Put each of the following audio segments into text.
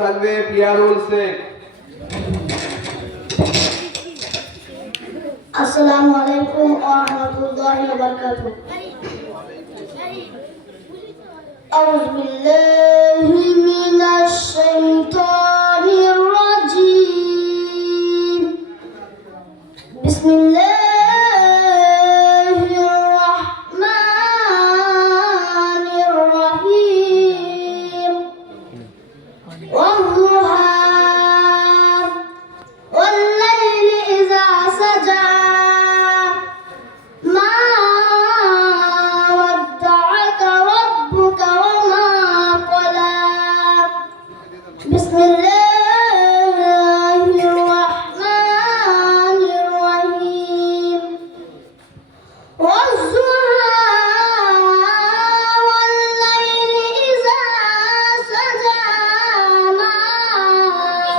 থাকবে পিয়ারুল শেখ। আসসালামু আলাইকুম ওয়া রাহমাতুল্লাহি ওয়া বারাকাতুহু। আউযু বিল্লাহি মিনাশ শাইতানির রাজীম। বিসমিল্লাহির রাহমানির রাহিম। ওয়াল্লাহা ওয়াল-লাইলি ইযা সাজা মা ওয়াদ্দা'আকা রাব্বুকা ওয়া মা ক্বালা। বিসমিল্লাহির রাহমানির রাহিম। ওয়াজ-যুহা ওয়াল-লাইলি ইযা সাজা মা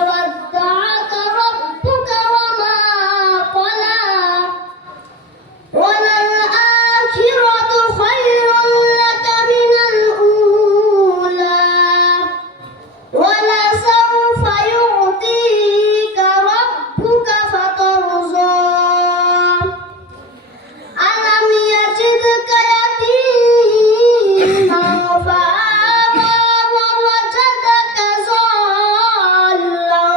ওয়াদ্দা'আকা রাব্বুকা ওয়া মা ক্বালা। وَلَلْآخِرَةُ خَيْرٌ لَكَ مِنَ الْأُولَى وَلَسَوْفَ يُعْطِيكَ رَبُّكَ فَتَرْضَىٰ أَلَمْ يَجِدْكَ يَتِيمًا فَآوَىٰ وَوَجَدَكَ ضَالًّا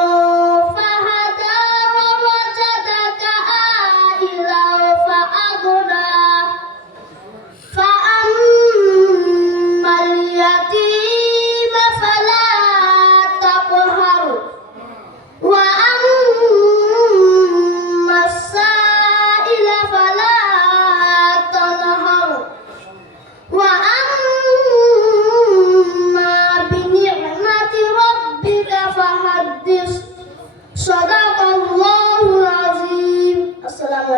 فَهَدَىٰ وَوَجَدَكَ عَائِلًا فَأَغْنَىٰ فَأَمَّا الْيَتِيمَ فَلَا تَقْهَرْ وَأَمَّا السَّائِلَ فَلَا تَنْهَرْ وَأَمَّا بِنِعْمَةِ رَبِّكَ فَحَدِّثْ. صدق